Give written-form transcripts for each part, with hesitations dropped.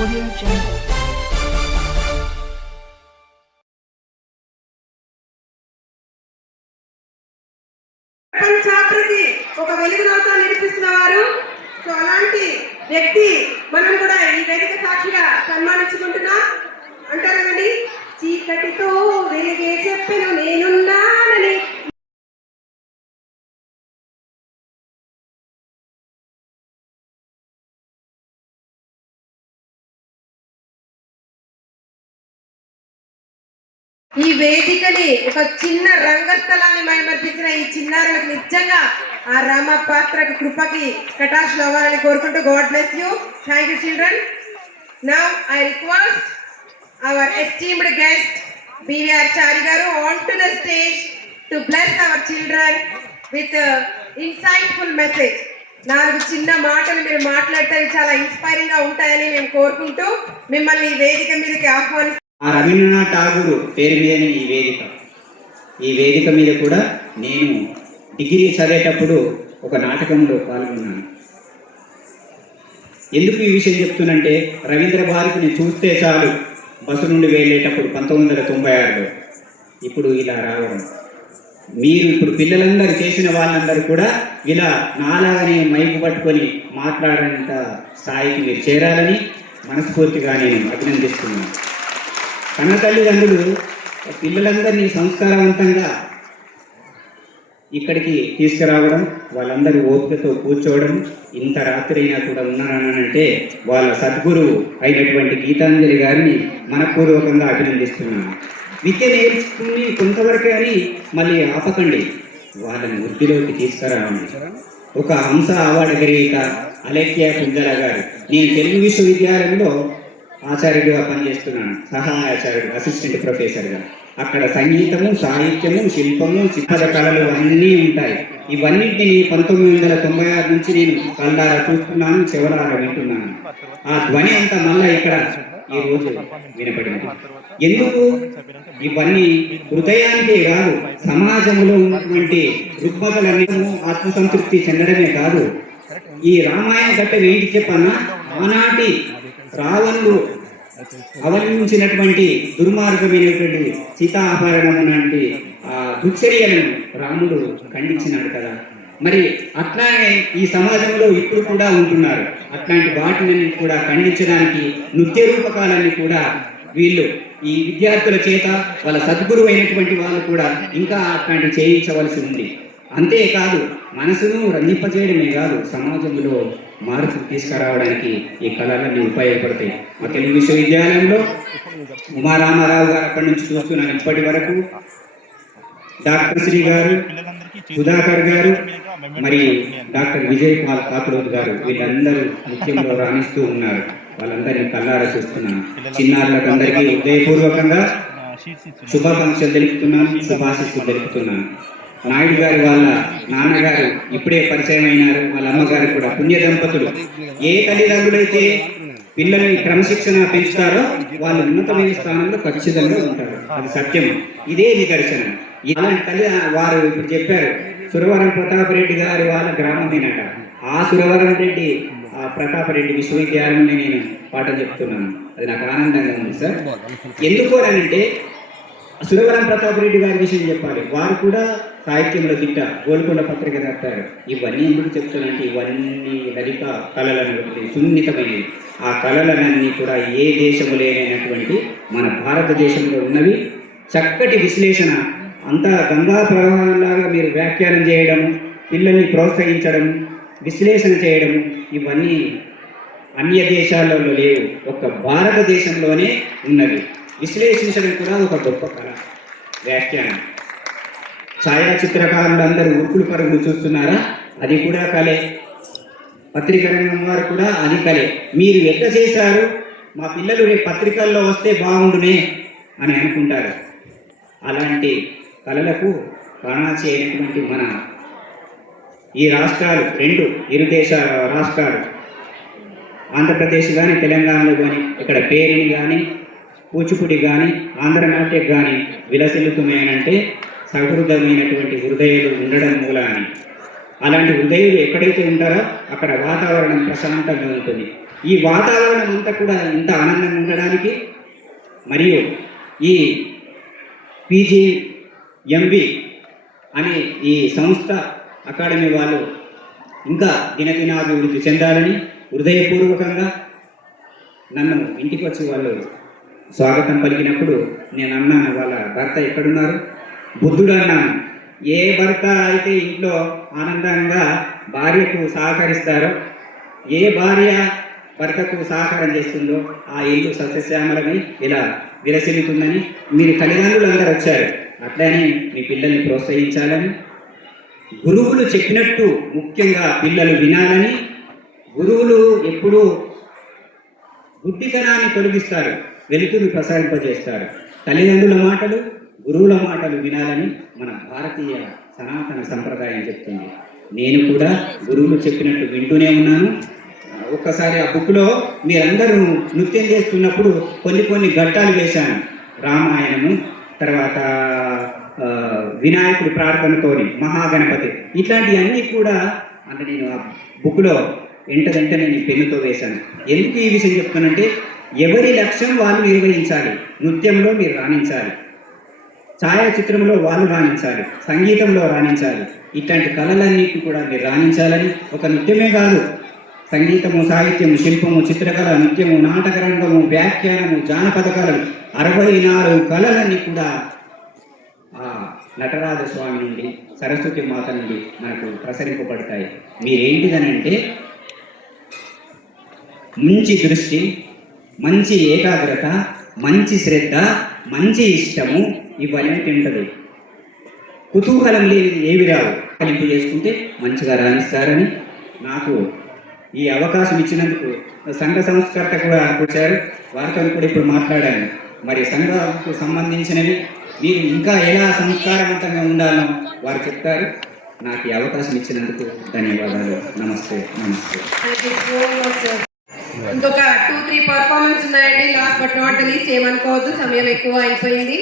Audio Jungle. చాప్టర్కి ఒక వెలుగునౌతా నిరూపిస్తున్న వారు. So అలాంటి వ్యక్తి మనం కూడా ఈ వేదిక సాక్షిగా సన్మానించుకుంటున్నాం. అంటారు కదండి, చీకటితో వెలిగే చెప్పెను నేనున్నానని. ఈ వేదికని ఒక చిన్న రంగస్థలాన్ని మైమర్పించిన ఈ చిన్నారులకు నిజంగా ఆ రామ పాత్రకి కృపకి కటాక్షలు అవ్వాలని కోరుకుంటూ God bless you. Thank you children. Now I request our esteemed guest BVR Chari గారు on to the stage to bless our children with insightful message. 4 చిన్న మాటలు మీరు మాట్లాడితే చాలా ఇన్స్పైరింగ్ గా ఉంటాయని మేము కోరుకుంటూ మిమ్మల్ని ఈ వేదిక మీదకి ఆహ్వానిస్తాం. ఆ రవీంద్రనాథ్ ఠాగూర్ పేరు మీదనే ఈ వేదిక మీద కూడా నేను డిగ్రీ చదివేటప్పుడు ఒక నాటకంలో పాల్గొన్నాను. ఎందుకు ఈ విషయం చెప్తున్నంటే, రవీంద్ర భారతిని చూస్తే చాలు బస్సు నుండి వెళ్ళేటప్పుడు 1996లో ఇప్పుడు ఇలా రావడం, మీరు ఇప్పుడు పిల్లలందరూ చేసిన వాళ్ళందరూ కూడా ఇలా నాలాగనే మైకు పట్టుకొని మాట్లాడేంత స్థాయికి మీరు చేరాలని మనస్ఫూర్తిగా నేను అభినందిస్తున్నాను. కన్న తల్లిదండ్రులు పిల్లలందరినీ సంస్కారవంతంగా ఇక్కడికి తీసుకురావడం, వాళ్ళందరూ ఓపికతో కూర్చోవడం, ఇంత రాత్రి అయినా కూడా ఉన్నారనంటే వాళ్ళ సద్గురువు అయినటువంటి గీతాంజలి గారిని మనపూర్వకంగా అభినందిస్తున్నాను. విద్య నేర్చుకుని కొంతవరకు అని మళ్ళీ ఆపకండి, వాళ్ళని వృద్ధిలోకి తీసుకురావండి. ఒక హంస అవార్డు గ్రహీత అలేఖ్య కుంజల గారు, నేను తెలుగు విశ్వవిద్యాలయంలో ఆచార్యుడిగా పనిచేస్తున్నాను, సహాయ ఆచార్యుడు, అసిస్టెంట్ ప్రొఫెసర్గా. అక్కడ సంగీతము, సాహిత్యము, శిల్పము, చిత్ర కళలు అన్నీ ఉంటాయి. ఇవన్నిటిని 1996 నుంచి నేను కళ్ళారా చూస్తున్నాను, చెవరారా వింటున్నాను. ఆ ధ్వని అంతా మళ్ళా ఇక్కడ ఈరోజు వినపడింది. ఎందుకు? ఇవన్నీ హృదయానికే కాదు, సమాజంలో ఉన్నటువంటి రుగ్మతలన్నీ ఆత్మసంతృప్తి చెందడమే కాదు. ఈ రామాయణ గట్ట ఏంటి చెప్పన్నా, ఆనాటి రావణుడు అవలంబించినటువంటి దుర్మార్గమైనటువంటి సీతాపహరణం లాంటి దుశ్చర్యలను రాముడు ఖండించినాడు కదా. మరి అట్లానే ఈ సమాజంలో ఇప్పుడు కూడా ఉంటున్నారు. అట్లాంటి వాటిని కూడా ఖండించడానికి నృత్య రూపకాలన్నీ కూడా వీళ్ళు ఈ విద్యార్థుల చేత వాళ్ళ సద్గురువు అయినటువంటి వాళ్ళు కూడా ఇంకా అట్లాంటి చేయించవలసి ఉంది. అంతేకాదు, మనసును రంజింపజేయడమే కాదు, సమాజంలో మార్పు తీసుకురావడానికి ఈ కళలన్నీ ఉపయోగపడతాయి. మా తెలుగు విశ్వవిద్యాలయంలో ఉమారామారావు గారు అక్కడి నుంచి చూస్తున్నాను ఇప్పటి వరకు, డాక్టర్ శ్రీ గారు, సుధాకర్ గారు, మరి డాక్టర్ విజయ్ పాల్ కాకురోజు గారు, వీళ్ళందరూ ముఖ్యంలో రాణిస్తూ ఉన్నారు. వాళ్ళందరినీ కళ్ళారా చూస్తున్నాను. చిన్నారులకు అందరికీ హృదయపూర్వకంగా శుభాకాంక్షలు తెలుపుతున్నాను, శుభాశీస్సులు తెలుపుతున్నాను. నాయుడు గారు వాళ్ళ నాన్నగారు ఇప్పుడే పరిచయం అయినారు, వాళ్ళ అమ్మగారు కూడా పుణ్య దంపతులు. ఏ తల్లిదండ్రులైతే పిల్లల్ని క్రమశిక్షణ పెంచుతారో వాళ్ళు ఉన్నతమైన స్థానంలో ఖచ్చితంగా ఉంటారు, అది సత్యం. ఇదే నిదర్శనం. ఇలాంటి తల్లి వారు ఇప్పుడు చెప్పారు, సురవరం ప్రతాపరెడ్డి గారి వాళ్ళ గ్రామమేనట. ఆ సురవరం రెడ్డి ప్రతాపరెడ్డి విశ్వవిద్యాలయంలో నేను పాఠం చెప్తున్నాను. అది నాకు ఆనందంగా ఉంది సార్. ఎందుకోనంటే సురవరం ప్రతాపరెడ్డి గారి విషయం చెప్పాలి. వారు కూడా సాహిత్యంలో దిట్ట, గోల్కొండ పత్రిక రాస్తారు. ఇవన్నీ ఎందుకు చెప్తానంటే, ఇవన్నీ లలిత కళలను సున్నితమైనవి. ఆ కళలన్నీ కూడా ఏ దేశము లేనటువంటి మన భారతదేశంలో ఉన్నవి. చక్కటి విశ్లేషణ, అంతా గంగా ప్రవాహంలాగా మీరు వ్యాఖ్యానం చేయడం, పిల్లల్ని ప్రోత్సహించడం, విశ్లేషణ చేయడం, ఇవన్నీ అన్య దేశాలలో లేవు, ఒక్క భారతదేశంలోనే ఉన్నది. విశ్లేషించడం కూడా ఒక గొప్ప కళ, వ్యాఖ్యానం. ఛాయాచిత్రకారులు అందరూ ఉరుకులు పరుగులు చూస్తున్నారా, అది కూడా కళే. పత్రికా రంగం వారు కూడా అది కళే. మీరు ఎట్లా చేశారు, మా పిల్లలు రేపు పత్రికల్లో వస్తే బాగుండునే అని అనుకుంటారు. అలాంటి కళలకు ప్రాణాచి అయినటువంటి మన ఈ రాష్ట్రాలు, ఇరు దేశ రాష్ట్రాలు, ఆంధ్రప్రదేశ్ కానీ తెలంగాణలో కానీ, ఇక్కడ పేరిని కానీ కూచిపూడి కానీ ఆంధ్రనాట్యం కానీ విలసిల్లుతున్నాయనంటే సహృదయమైనటువంటి హృదయాలు ఉండడం మూలాన్ని. అలాంటి హృదయులు ఎక్కడైతే ఉంటారో అక్కడ వాతావరణం ప్రశాంతంగా ఉంటుంది. ఈ వాతావరణం అంతా కూడా ఇంత ఆనందంగా ఉండడానికి మరియు ఈ PGMB అనే ఈ సంస్థ అకాడమీ వాళ్ళు ఇంకా దినదినాభివృద్ధి చెందాలని హృదయపూర్వకంగా నన్ను ఇంటికి వచ్చి వాళ్ళు స్వాగతం పలికినప్పుడు నేను అన్నాను, వాళ్ళ భర్త ఎక్కడున్నారు? బుద్ధుడు అన్నాను. ఏ భర్త అయితే ఇంట్లో ఆనందంగా భార్యకు సహకరిస్తారో, ఏ భార్య భర్తకు సహకారం చేస్తుందో ఆ ఇల్లు సస్యశ్యామలని ఇలా విరసిల్లుతుందని మీరు తల్లిదండ్రులందరూ వచ్చారు. అట్లనే మీ పిల్లల్ని ప్రోత్సహించాలని, గురువులు చెప్పినట్టు ముఖ్యంగా పిల్లలు వినాలని. గురువులు ఎప్పుడూ గుడ్డితనాన్ని తొలగిస్తారు, వెలుతురు ప్రసారింపజేస్తారు. తల్లిదండ్రుల మాటలు, గురువుల మాటలు వినాలని మన భారతీయ సనాతన సంప్రదాయం చెప్తుంది. నేను కూడా గురువులు చెప్పినట్టు వింటూనే ఉన్నాను. ఒక్కసారి ఆ బుక్లో మీరందరూ నృత్యం చేస్తున్నప్పుడు కొన్ని ఘట్టాలు వేశాను. రామాయణము, తర్వాత వినాయకుడి ప్రార్థనతోని మహాగణపతి, ఇట్లాంటివన్నీ కూడా అంటే నేను ఆ బుక్లో వెంటనే నేను పెన్నుతో వేశాను. ఎందుకు ఈ విషయం చెప్తానంటే, ఎవరి లక్ష్యం వాళ్ళు నిర్వహించాలి. నృత్యంలో మీరు రాణించాలి, ఛాయాచిత్రంలో వాళ్ళు రాణించాలి, సంగీతంలో రాణించాలి. ఇట్లాంటి కళలన్నిటి కూడా మీరు రాణించాలని, ఒక నృత్యమే కాదు, సంగీతము, సాహిత్యము, శిల్పము, చిత్రకళ, నృత్యము, నాటక రంగము, వ్యాఖ్యానము, జానపద కళలు, 64 కళలన్నీ కూడా ఆ నటరాజ స్వామి నుండి, సరస్వతి మాత నుండి మనకు ప్రసరింపబడతాయి. మీరేంటిదనంటే మంచి దృష్టి, మంచి ఏకాగ్రత, మంచి శ్రద్ధ, మంచి ఇష్టము, ఇవన్నీ ఉంటుంది. కుతూహలం లేని ఏవి రావు. కలింపు చేసుకుంటే మంచిగా రాణిస్తారని నాకు ఈ అవకాశం ఇచ్చినందుకు సంఘ సంస్కర్త కూడా వచ్చారు, వారితో కూడా ఇప్పుడు మాట్లాడాను. మరి సంఘకు సంబంధించినవి మీరు ఇంకా ఎలా సంస్కారవంతంగా ఉండాలో వారు చెప్తారు. నాకు ఈ అవకాశం ఇచ్చినందుకు ధన్యవాదాలు. నమస్తే. ఇంకొక 2-3 పర్ఫార్మెన్స్ ఉన్నాయండి. Last but not the least, ఏమనుకోవద్దు, సమయం ఎక్కువ అయిపోయింది.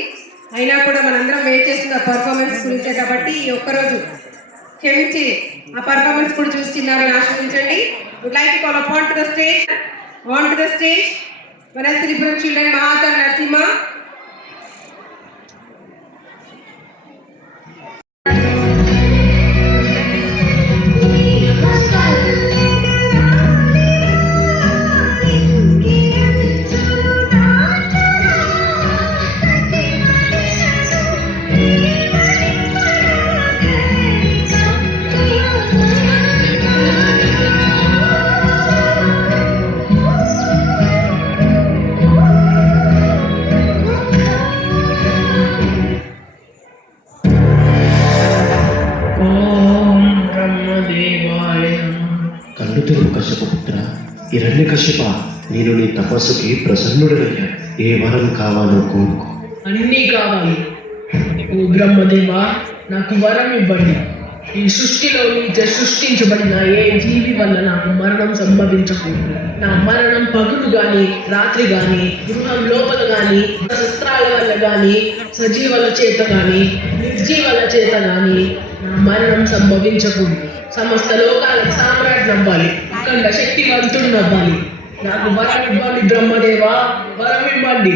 అయినా కూడా మనందరం వెయిట్ చేస్తున్న పర్ఫార్మెన్స్ గురించే కాబట్టి ఈ ఒక్కరోజు క్షమించి ఆ పర్ఫార్మెన్స్ కూడా చూసి చిన్నారని ఆశ్రయించండి. Would like to call upon to the stage, on to the stage, Vanasthalipuram children మహాతా నరసింహ. కన్నుతెరువు కశ్యపపుత్ర, హిరణ్యకశ్యప, నేను నీ తపస్సుకి ప్రసన్నుడనయ్యా. ఏ వరం కావాలో కోరుకో. అన్నీ కావాలి. ఓ బ్రహ్మదేవా, నాకు వరం ఇవ్వండి. ఈ సృష్టిలో నీచే సృష్టించబడిన ఏ జీవి వల్ల నాకు మరణం సంభవించకూడదు. నా మరణం పగులు గాని, రాత్రి గాని, గృహం లోపల గాని, శస్త్రాల వల్ల గాని, సజీవుల చేత గాని, నిర్జీవుల చేత గాని నా మరణం సంభవించకూడదు. సమస్త లోకాలకు సామ్రాట్ నవ్వాలి, అఖండ శక్తివంతుడు నవ్వాలి. నాకు వరం ఇవ్వండి బ్రహ్మదేవా, వరం ఇవ్వండి.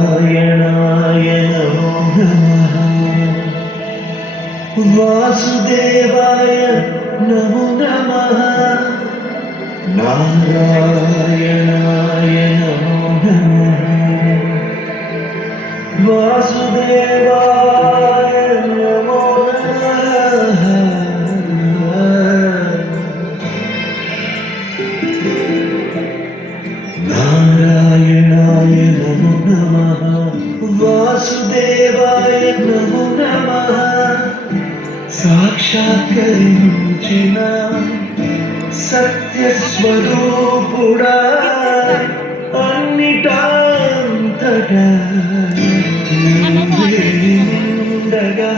నారాయణాయ నమో నమః, వాసుదేవాయ నమో నమః. నారాయణాయ నమో నమః, వాసుదేవాయ నమో నమః. నారాయణాయ నమో నమః, వాసుదేవాయ నమో నమః. సాక్షాత్కరించిన సత్యస్వరూపుడా, అన్నిటాంతటా నిండగా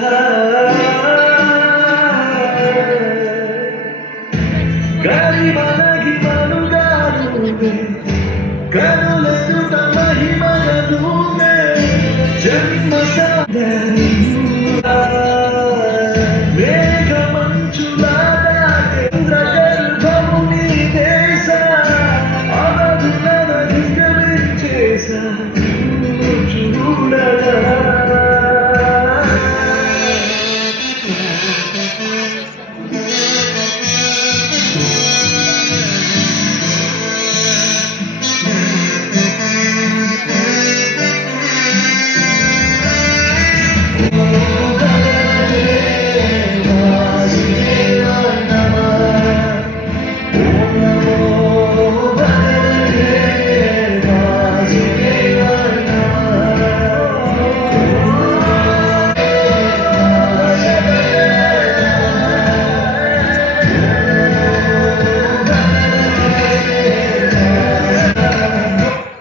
గరిమల కనులెదుట మహిమల భూమే జన్మ సాధనీయుడా మేఘమంచులా ఇంద్రగర్భము నీ దేశ అవధులను నిగమించేశా చూడగా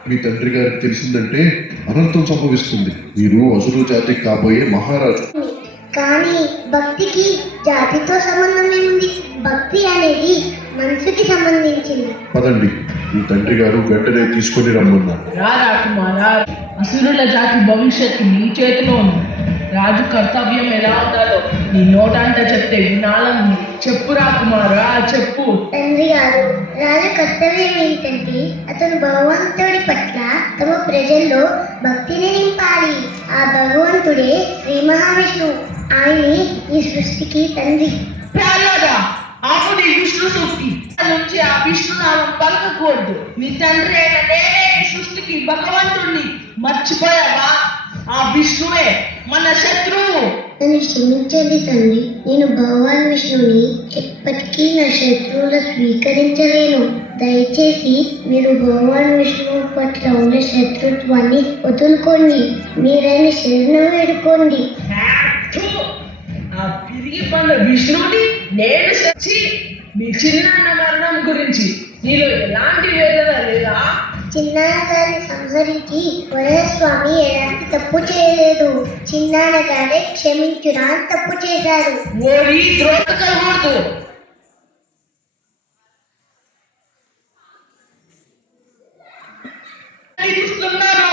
మీ తండ్రి గారికి తెలిసిందంటే అనర్థం సంభవిస్తుంది. మీరు అసురు జాతికి కాబోయే మహారాజు. కానీ భక్తికి జాతితో సంబంధం ఏముంది? భక్తి అనేది మనసుకి సంబంధించింది. పదండి, మీ తండ్రి గారు వెంటనే తీసుకొని రమ్మన్నారు. రారా కుమారా, అసురుల జాతి భవిష్యత్తు నీ చేతిలో ఉంది. రాజు కర్తవ్యం ఎలా ఉండాలో నీ నోటంట చెప్తే వినాలని. చెప్పురా కుమారా, చెప్పు. తండ్రి గారు, రాజు కర్తవ్యం ఏంటంటే అతను భగవంతుడి పట్ల తమ ప్రజల్లో భక్తిని నింపాలి. ఆ భగవంతుడే శ్రీ మహావిష్ణువు. ఆయనే ఈ సృష్టికి తండ్రి. రారారా, ఆపుని విష్ణు సూక్తి నుంచి ఆ విష్ణునామం పలకకూడదు. నీ తండ్రి అయిన నేనే ఈ సృష్టికి భగవంతుడిని మర్చిపోయావా? ఆ విష్ణువే మన శత్రువు. నన్ను క్షమించండి తండ్రి, నేను భగవాన్ విష్ణువుని ఎప్పటికీ నా శత్రువులు స్వీకరించలేను. దయచేసి మీరు భగవాన్ విష్ణువు పట్ల ఉన్న శత్రుత్వాన్ని వదులుకోండి. మీరైన శరణం వేడుకోండి. ఆ తిరిగి పన్న విష్ణువుని నేను సచ్చి మీ చిన్న మరణం గురించి నీలో ఎలాంటి వేదన లేదా? చిన్నాన్నగారిని సంహరించి వరస్వామి ఎలాంటి తప్పు చేయలేదు. చిన్నాన్నగారే క్షమించునా తప్పు చేశారు. ఓరి ద్రోహకూడదు. చూస్తున్నాను.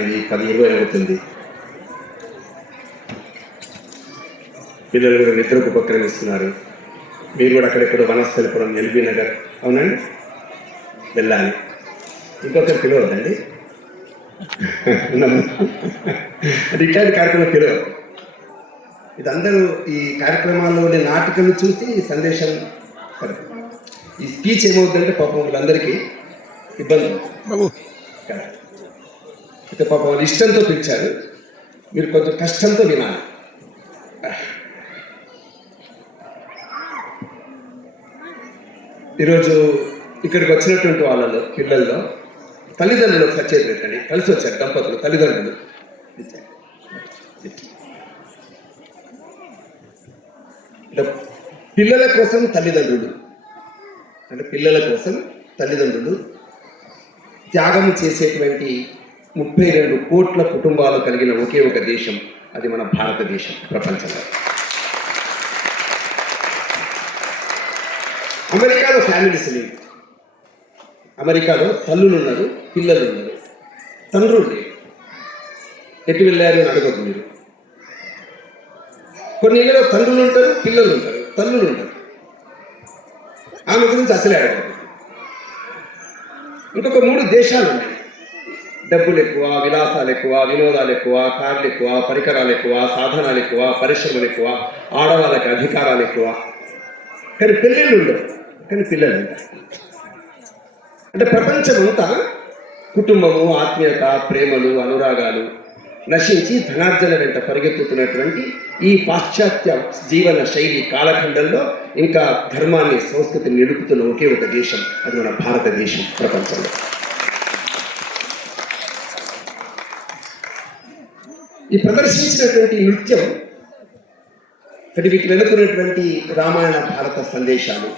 ఇది 10-20 అవుతుంది. పిల్లలు కూడా నిద్రకు ఉపక్రమిస్తున్నారు. మీరు కూడా అక్కడెక్కడ వనస్థలిపురం, ఎల్బీ నగర్, అవునండి, వెళ్ళాలి. ఇంకొకరు పిలవద్దండి, అది ఇట్లాంటి కార్యక్రమం పిలవద్దు. ఇదందరూ ఈ కార్యక్రమాల్లోని నాటికలు చూసి సందేశం కరెక్ట్. ఈ స్పీచ్ ఏమవుతుందంటే పాపం వీళ్ళందరికీ ఇబ్బంది కదా. అయితే పాపం వాళ్ళు ఇష్టంతో పిలిచారు, మీరు కొంచెం కష్టంతో వినాలి. ఈరోజు ఇక్కడికి వచ్చినటువంటి వాళ్ళలో పిల్లల్లో తల్లిదండ్రులు ఒకసారి చేతి పెట్టండి. కలిసి వచ్చారు దంపతులు, తల్లిదండ్రులు. పిల్లల కోసం తల్లిదండ్రులు, అంటే పిల్లల కోసం తల్లిదండ్రులు త్యాగం చేసేటువంటి 32 కోట్ల కుటుంబాలు కలిగిన ఒకే ఒక దేశం, అది మన భారతదేశం ప్రపంచంలో. అమెరికాలో ఫ్యామిలీస్ లేవు. అమెరికాలో తల్లులు ఉన్నారు, పిల్లలు ఉన్నారు, తండ్రులు లేరు. ఎటు వెళ్ళారు అని అడగద్దు మీరు. కొన్ని ఇళ్ళలో తండ్రులు ఉంటారు, పిల్లలు ఉంటారు, తల్లులు ఉంటారు. ఆమె గురించి అసలే అడగదు. ఇంకొక 3 దేశాలు ఉన్నాయి. డబ్బులు ఎక్కువ, విలాసాలు ఎక్కువ, వినోదాలు ఎక్కువ, కార్లు ఎక్కువ, పరికరాలు ఎక్కువ, సాధనాలు ఎక్కువ, పరిశ్రమలు ఎక్కువ, ఆడవాళ్ళకి అధికారాలు ఎక్కువ. కానీ పెళ్ళిళ్ళు ఉండవు, కానీ పిల్లలు ఉంటారు. అంటే ప్రపంచమంతా కుటుంబము, ఆత్మీయత, ప్రేమలు, అనురాగాలు, నశించి ధనార్జన వెంట పరిగెత్తుతున్నటువంటి ఈ పాశ్చాత్య జీవన శైలి కాలఖండంలో ఇంకా ధర్మాన్ని సంస్కృతిని నిలుపుతున్న ఒకే ఒక దేశం, అది మన భారతదేశం ప్రపంచంలో. ఈ ప్రదర్శించినటువంటి నృత్యం, వీటికి వెనుకున్నటువంటి రామాయణ భారత సందేశాలు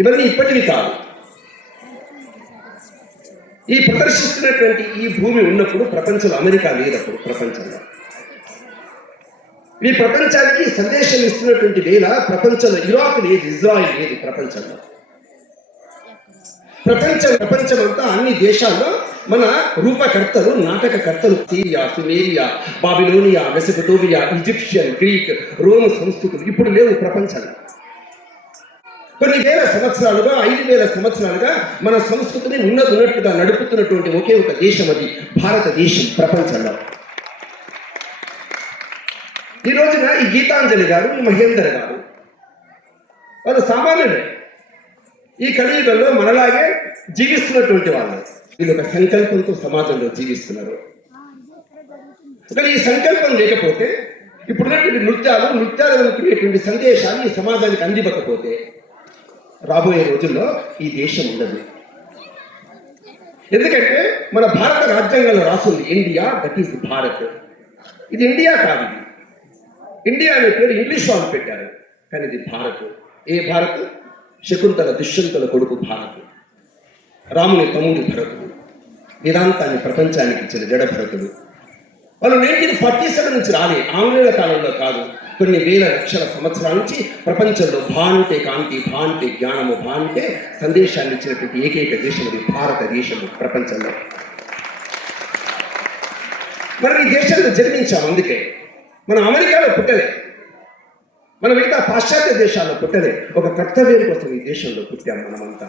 ఇవన్నీ ఇప్పటివి కాదు. ఈ ప్రదర్శిస్తున్నటువంటి ఈ భూమి ఉన్నప్పుడు ప్రపంచంలో అమెరికా లేదప్పుడు ప్రపంచంలో. ఈ ప్రపంచానికి సందేశం ఇస్తున్నటువంటి వేళ ప్రపంచంలో ఇరాక్ లేదు, ఇజ్రాయిల్ లేదు ప్రపంచంలో. ప్రపంచమంతా అన్ని దేశాల్లో మన రూపకర్తలు, నాటకకర్తలు Syria, Sumeria, Babylonia, Mesopotamia, Egyptian, Greek, Rome సంస్కృతులు ఇప్పుడు లేవు ప్రపంచంలో. కొన్ని వేల సంవత్సరాలుగా, 5,000 సంవత్సరాలుగా మన సంస్కృతిని ఉన్నట్టుగా నడుపుతున్నటువంటి ఒకే ఒక దేశం, అది భారతదేశం ప్రపంచంలో. ఈ రోజున ఈ గీతాంజలి గారు, ఈ మహేందర్ గారు, వాళ్ళు సామాన్యులే. ఈ కలియుగంలో మనలాగే జీవిస్తున్నటువంటి వాళ్ళు. వీళ్ళు ఒక సంకల్పంతో సమాజంలో జీవిస్తున్నారు. అసలు ఈ సంకల్పం లేకపోతే ఇప్పుడున్నటువంటి నృత్యాలు అనుకునేటువంటి సందేశాన్ని ఈ సమాజానికి అందివ్వకపోతే రాబోయే రోజుల్లో ఈ దేశం ఉండదు. ఎందుకంటే మన భారత రాజ్యాంగంలో రాస్తుంది ఇండియా, దట్ ఈస్ భారత్. ఇది ఇండియా కాదు. ఇండియా అనే పేరు ఇంగ్లీష్ వాళ్ళు పెట్టారు, కానీ ఇది భారత్. ఏ భారత్? శకుంతల దుష్యంతుల కొడుకు భారత్, రాముని తమ్ముడు భరతుడు, వేదాంతాన్ని ప్రపంచానికి ఇచ్చిన జడ భరతుడు. వాళ్ళు 1947 నుంచి రాలే, ఆంగ్లేయుల కాలంలో కాదు, కొన్ని వేల లక్షల సంవత్సరాల నుంచి ప్రపంచంలో భాంతే కాంతి, భాంతే జ్ఞానము, భాంతే సందేశాన్ని ఇచ్చినటువంటి ఏకైక దేశం ఇది భారతదేశము ప్రపంచంలో. మనం ఈ దేశంలో జన్మించాం. అందుకే మనం అమెరికాలో పుట్టలే, మనం మిగతా పాశ్చాత్య దేశాల్లో పుట్టలే. ఒక కర్తవ్యం కోసం ఈ దేశంలో పుట్టాం మనమంతా.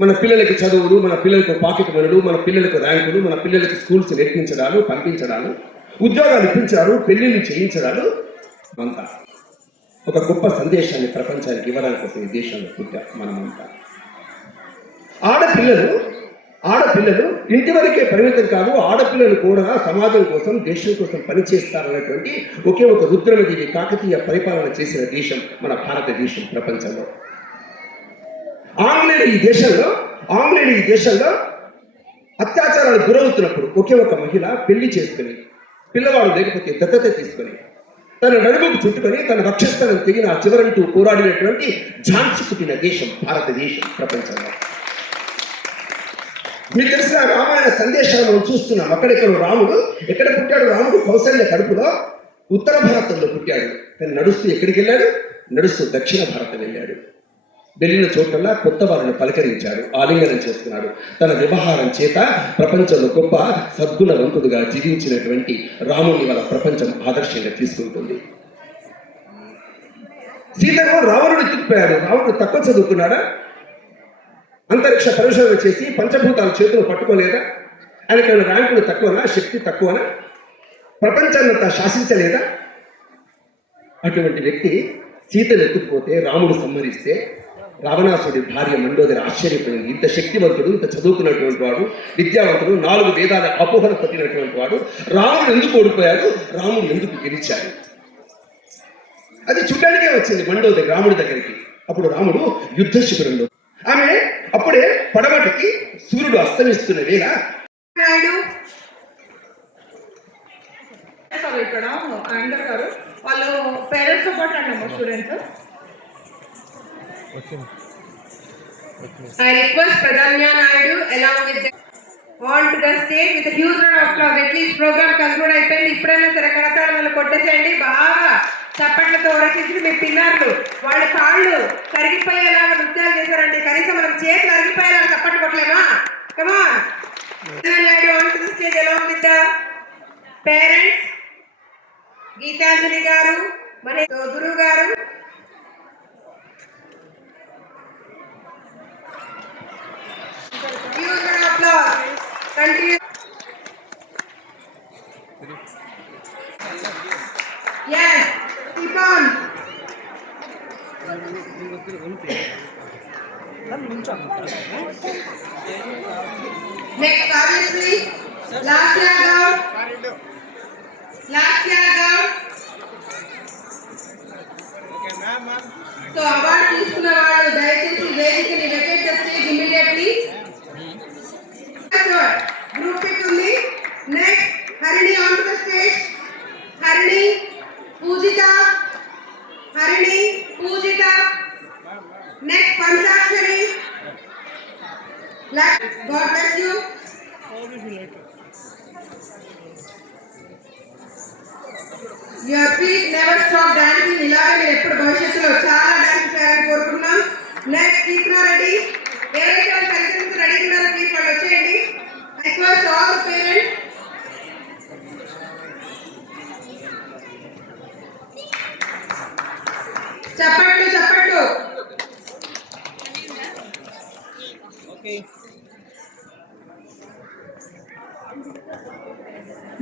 మన పిల్లలకి చదువులు, మన పిల్లలకు పాకెట్ మనలు, మన పిల్లలకు ర్యాంకులు, మన పిల్లలకి స్కూల్స్ నేర్పించడాలు, పంపించడాలు, ఉద్యోగాలు ఇప్పించడాలు, పెళ్లిళ్ళు చేయించడాలు, అంతా ఒక గొప్ప సందేశాన్ని ప్రపంచానికి ఇవ్వడానికి కోసం ఈ దేశంలో పుట్టాం మనమంతా. ఆడపిల్లలు ఇంటి వరకే పరిమితం కాదు, ఆడపిల్లలు కూడా సమాజం కోసం, దేశం కోసం పనిచేస్తారన్నటువంటి ఒకే ఒక రుద్రమదేవి కాకతీయ పరిపాలన చేసిన దేశం మన భారతదేశం ప్రపంచంలో. ఆంగ్లేయులు ఈ దేశంలో అత్యాచారాలు గురవుతున్నప్పుడు ఒకే ఒక మహిళ పెళ్లి చేసుకుని, పిల్లవాడు లేకపోతే దత్తత తీసుకొని, తన నడుముకు చుట్టుకొని, తన వక్షస్థలం తెగిన ఆ చివరంటూ పోరాడినటువంటి ఝాన్సీ పుట్టిన దేశం భారతదేశం ప్రపంచంలో. మీకు తెలిసిన రామాయణ సందేశాలు మనం చూస్తున్నాం. అక్కడెక్కడ రాముడు ఎక్కడ పుట్టాడు? రాముడు కౌసల్య కడుపులో ఉత్తర భారతంలో పుట్టాడు. కానీ నడుస్తూ ఎక్కడికి వెళ్ళాడు? నడుస్తూ దక్షిణ భారతం వెళ్ళాడు. వెళ్ళిన చోటల్లా కొత్త వారిని పలకరించాడు, ఆలింగనం చేస్తున్నాడు. తన వ్యవహారం చేత ప్రపంచంలో గొప్ప సద్గుణవంతుడుగా జీవించినటువంటి రాముడిని వాళ్ళ ప్రపంచం ఆదర్శంగా తీసుకుంటుంది. సీతకు రావణుడు ఎత్తుకుపోయాడు. రావణుడు తక్కువ చదువుకున్నాడా? అంతరిక్ష పరిశోధన చేసి పంచభూతాల చేతులు పట్టుకోలేదా? ఆయనకి ర్యాంకులు తక్కువనా? శక్తి తక్కువనా? ప్రపంచాన్నంతా శాసించలేదా? అటువంటి వ్యక్తి సీతను ఎత్తుకుపోతే రాముడు సమ్మరిస్తే రావణాసుడి భార్య మండోదరి ఆశ్చర్యపోయింది. ఇంత శక్తివంతుడు, ఇంత చదువుకున్నటువంటి వాడు, విద్యావంతుడు, 4 వేదాల అపోహన పట్టినటువంటి వాడు రాముడు ఎందుకు ఓడిపోయాడు? రాముడు ఎందుకు గెలిచాడు? అది చూడడానికే వచ్చింది మండోదరి రాముడి దగ్గరికి. అప్పుడు రాముడు యుద్ధ శిబిరంలో, ఆమె అప్పుడే పడమటికి సూర్యుడు అస్తమిస్తున్న వేళ ఇక్కడ ఆండర్ గారు వాళ్ళు పేరెంట్స్ తో పాటు అండి students. I request Pradanya Naidu along with them on to the stage with a huge round of applause. At least program conclude అయిపోయింది. ఇప్పుడైనా సరే కరతాళాలు కొట్టేసేయండి, బాగా చప్పట్లతో రచించి మీ పిల్లలు వాళ్ళ కాళ్ళు కరిగిపోయేలాగా నృత్యాలు చేశారండి. కనీసం మనం చేతులు అరిగిపోయేలాగా చప్పట్లు కొట్టలేమా? కమా Naidu on to the stage along with the parents. Gitanjali గారు, మన గురువు గారు, huge round of applause. Continue. Yes, keep on. Next, Kavya, please. Lasya Goud, Lasya Goud. So award తీసుకున్న వాళ్ళు దయచేసి వేదికని వెకేట్ చేస్తే ఇమీడియట్లీ. గ్రూప్ పిక్ ఉంది. Next Harini on the stage. Harini, Pujitha, Harini, Pujitha. Next Panchakshari. God bless you. Your feet never stop dancing. ఇలాగే మీరు ఎప్పుడు భవిష్యత్తులో చాలా డాన్స్ చేయాలని కోరుకుంటున్నాం. నెక్స్ట్ కీర్తన రెడ్డి. ఎవరైతే వాళ్ళు కలిసి రెడీ ఉన్నారో ప్లీజ్ వాళ్ళు వచ్చేయండి. I request all the parents. చప్పట్లు చప్పట్లు.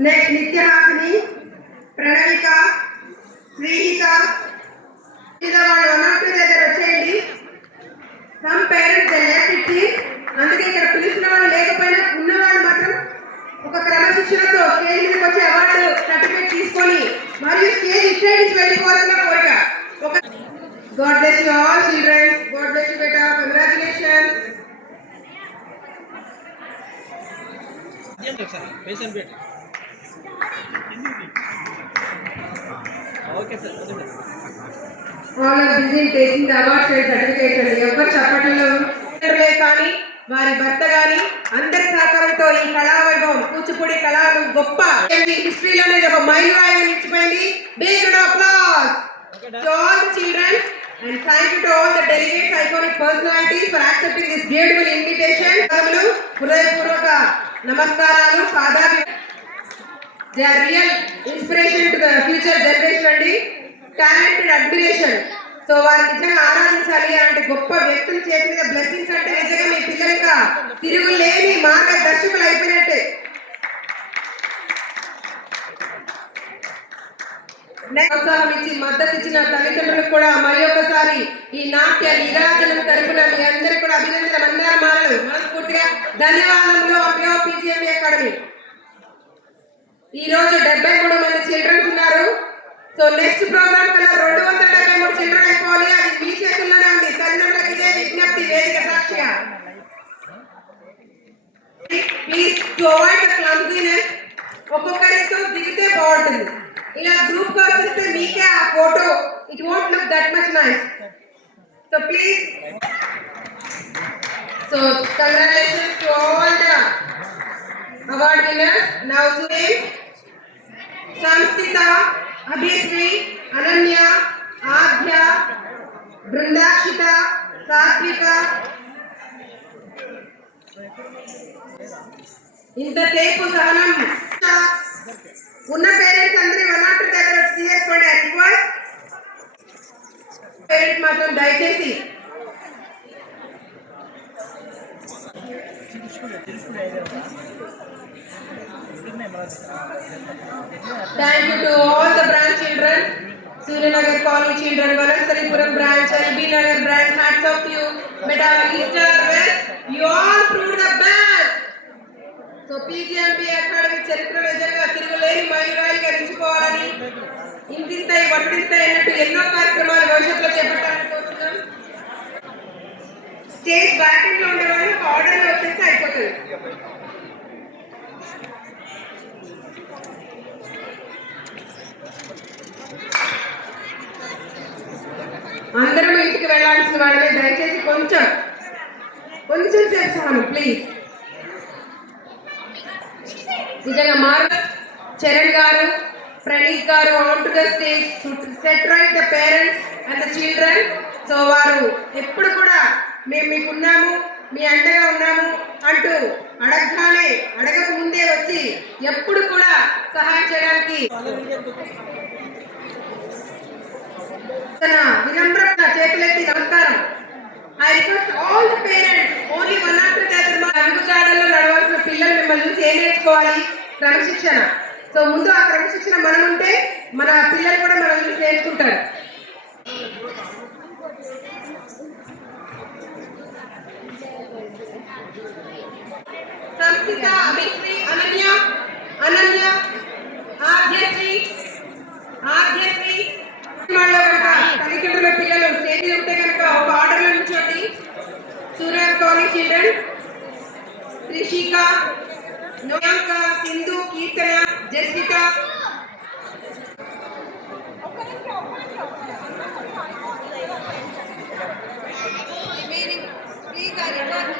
నెక్స్ట్ నిత్యహాసిని, ప్రణవిక, శ్రీహిత. వాళ్ళు వన్ దగ్గర వచ్చేయండి. Some parents left. అందుకే ఇక్కడ పిలిచిన వాళ్ళు లేకపోయినా ఉన్నవాళ్ళు మాత్రం ఒక క్రమశిక్షణతో స్టేజ్ మీదకి వచ్చి అవార్డు సర్టిఫికేట్ తీసుకొని మరియు స్టేజ్ ఇక్కడి నుంచి వెళ్ళిపోవాలన్న కోరిక. ఒక God bless you all children. God bless you beta. Congratulations. All are busy in taking the awards and certificates and ఎవరు చప్పట్లలో కానీ వారి భర్త గాని అందరి సహకారంతో ఈ కళా వైభవం కూచిపూడి కళలు గొప్ప హిస్టరీలోనే ఒక మైలురాయి నిలిచిపోయింది. Big applause to all the children and thank you to all the delegates, iconic personalities for accepting this beautiful invitation. హృదయపూర్వక నమస్కారాలు, పాదాభి. They are real inspiration to the future generation అండి. Talented admiration. సో వారు నిజంగా ఆరాధించాలి. అలాంటి గొప్ప వ్యక్తులు చేతి మీద బ్లెస్సింగ్స్ అంటే నిజంగా మీ పిల్లలకి తిరుగులేని మార్గదర్శకులు అయిపోయినట్టే. ప్రోత్సాహం ఇచ్చి మద్దతు ఇచ్చిన తల్లిదండ్రులకు కూడా మరి ఒకసారి ఈ నాట్య నిరాజనం తరపున మీ అందరికీ కూడా అభినందనలు, అందరూ మనస్ఫూర్తిగా ధన్యవాదములు. PGME అకాడమీ ఈ రోజు 73 మంది చిల్డ్రన్స్ ఉన్నారు. సో నెక్స్ట్ ప్రోగ్రామ్ కల్లా 273 చిల్డ్రన్ అయిపోవాలి. అది మీ చేతుల్లోనే ఉంది. తల్లిదండ్రులకు ఇదే విజ్ఞప్తి వేదిక సాక్షిగా. Please to avoid the clumsiness. ఒక్కొక్కరితో దిగితే బాగుంటుంది. ఇలా గ్రూప్ గా వస్తే మీకే ఆ photo it won't look that much nice. So please. So congratulations to all the award winners. Now to name Samstita, Abhishri, Ananya, Adhya, Brindakshita, Satvika. ఇంతసేపు సహనం ఉన్న పేరెంట్స్ అందరి 102 దగ్గర తీసుకోండి. రిక్వెస్ట్ పేరెంట్స్ మాత్రం దయచేసి Thank you to all the branch children, Suryanagar Colony children, Vanasaripuram branch, LB Nagar branch. Hats off to you, Beta East or West. You all proved the best. So PGME Academy చరిత్ర నిజంగా తిరుగులేని మైలురాయిగా నిలిచిపోవాలని ఇంటిస్తాయి వడ్డిస్తాయి అన్నట్టు ఎన్నో కార్యక్రమాలు భవిష్యత్తులో చేపట్టాలని కోరుతున్నాం. Stage back లో ఉండే వాళ్ళు ఒక ఆర్డర్లో వచ్చేస్తే అయిపోతుంది. అందరం ఇంటికి వెళ్ళాల్సిన వాళ్ళే. దయచేసి కొంచెం చేస్తాను ప్లీజ్. నిజంగా చరణ్ గారు, ప్రణీత్ గారు on to the stage set right the parents and the children. So వారు ఎప్పుడు కూడా మేము మీకు ఉన్నాము, మీ అండగా ఉన్నాము అంటూ అడగక ముందే వచ్చి ఎప్పుడు కూడా సహాయం చేయడానికి వినమ్రత చేతులెత్తి నమస్కారం. I request all the parents, only 1 after the other. అడుగుజాడల్లో నడవాల్సిన పిల్లలు మిమ్మల్ని చూసి ఏం నేర్చుకోవాలి? క్రమశిక్షణ. సో ముందు ఆ క్రమశిక్షణ మనం ఉంటే మన పిల్లలు కూడా మనం చూసి నేర్చుకుంటారు. సంస్కృత, Abhishri, Ananya. children, Trishika, Noyanka, Sindhu, Kirtana, Jessica. Remaining, please, I request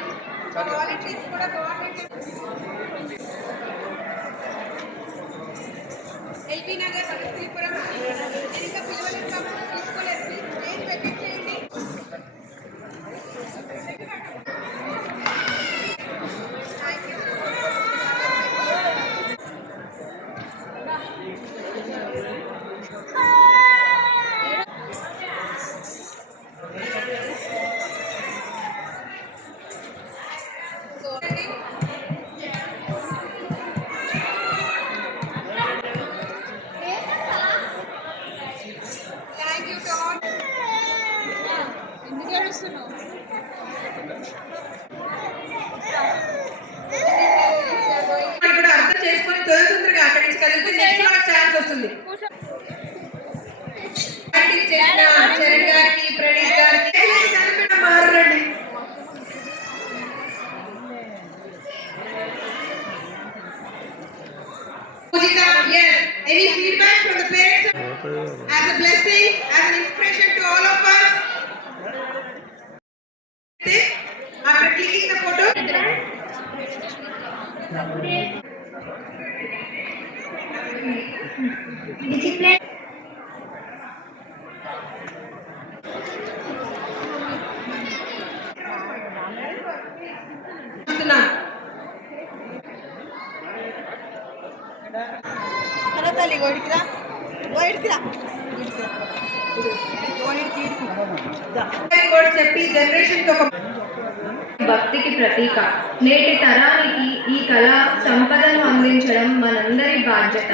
volunteers కూడా coordinate. ఎల్బీ నగర్ శ్రీపురం ఇంకా పిల్లలు తీసుకోలేదు, ప్లీజ్ వెకెట్ చేయండి. Thank you to all. ఎందుకు ఏడుస్తున్నావు? మనం కూడా అర్థం చేసుకొని తొందరగా అక్కడి నుంచి కలిపి నెక్స్ట్ వాళ్ళకి ఛాన్స్ వస్తుంది. చరణ్ గారికి, ప్రణీత్ గారికి మారండి. Pujita, yes. Any feedback from the parents as a blessing, as an inspiration to all of us? After clicking the photo. Discipline. చెప్పి జనరేషన్ తో భక్తికి ప్రతీక. నేటి తరానికి ఈ కళా సంపదను అందించడం మనందరి బాధ్యత.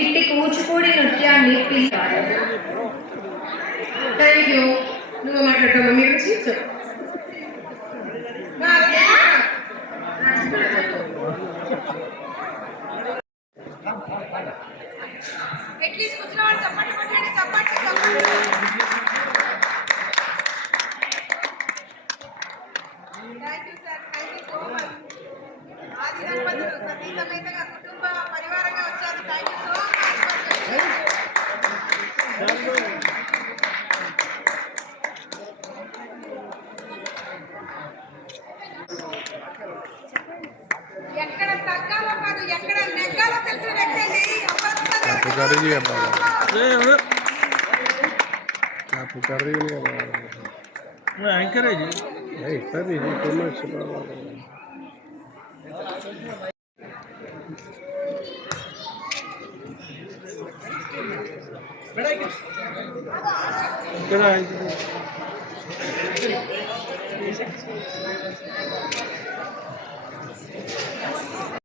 ఇట్టి కూచిపూడి నృత్యాన్ని థ్యాంక్ యూ. నువ్వు మాట్లాడతామా మీరు చెప్పు. అట్లీస్ట్ కూర్చున్న వాళ్ళు చప్పట్లు కొట్టండి, చప్పట్లు చప్పట్లు. Thank you sir, thank you so much. ఆది దంపతులు సతీ సమేతంగా కుటుంబ పరివారంగా వచ్చారు. Thank you so much. ఎక్కడ తగ్గాలో కాదు, ఎక్కడ నెగ్గాలో తెలిసిన వ్యక్తి అండి. ఇక్కడ